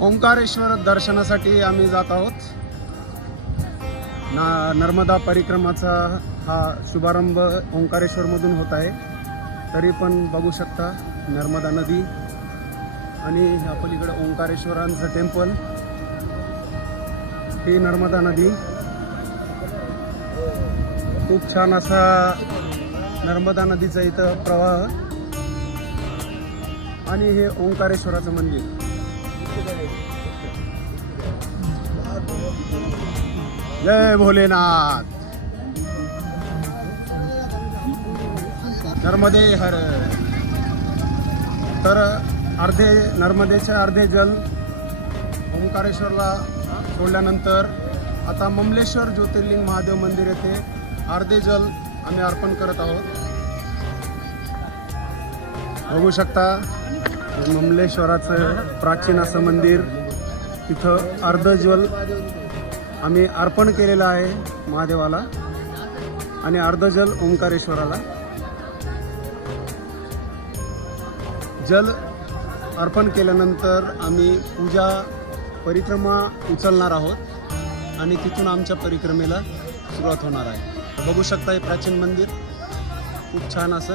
ओंकारेश्वर दर्शनासाठी आम्ही जात आहोत. ना नर्मदा परिक्रमाचा हा शुभारंभ ओंकारेश्वरमधून होत आहे. तरी पण बघू शकता नर्मदा नदी आणि ह्या पलीकडे ओंकारेश्वरांचं टेम्पल. ही नर्मदा नदी. खूप छान असा नर्मदा नदीचा इथं प्रवाह. आणि हे ओंकारेश्वराचं मंदिर. जय भोलेनाथ. नर्मदे हर. तर अर्धे नर्मदेचे अर्धे जल ओंकारेश्वरला सोडल्यानंतर आता ममलेश्वर ज्योतिर्लिंग महादेव मंदिर येथे अर्धे जल आम्ही अर्पण करत आहोत. बघू शकता ममलेश्वराचं प्राचीन असं मंदिर तिथं अर्ध जल आम्ही अर्पण केलेलं आहे महादेवाला आणि अर्ध जल ओंकारेश्वराला. जल अर्पण केल्यानंतर आम्ही पूजा परिक्रमा उचलणार आहोत आणि तिथून आमच्या परिक्रमेला सुरुवात होणार आहे. बघू शकता हे प्राचीन मंदिर. खूप छान असं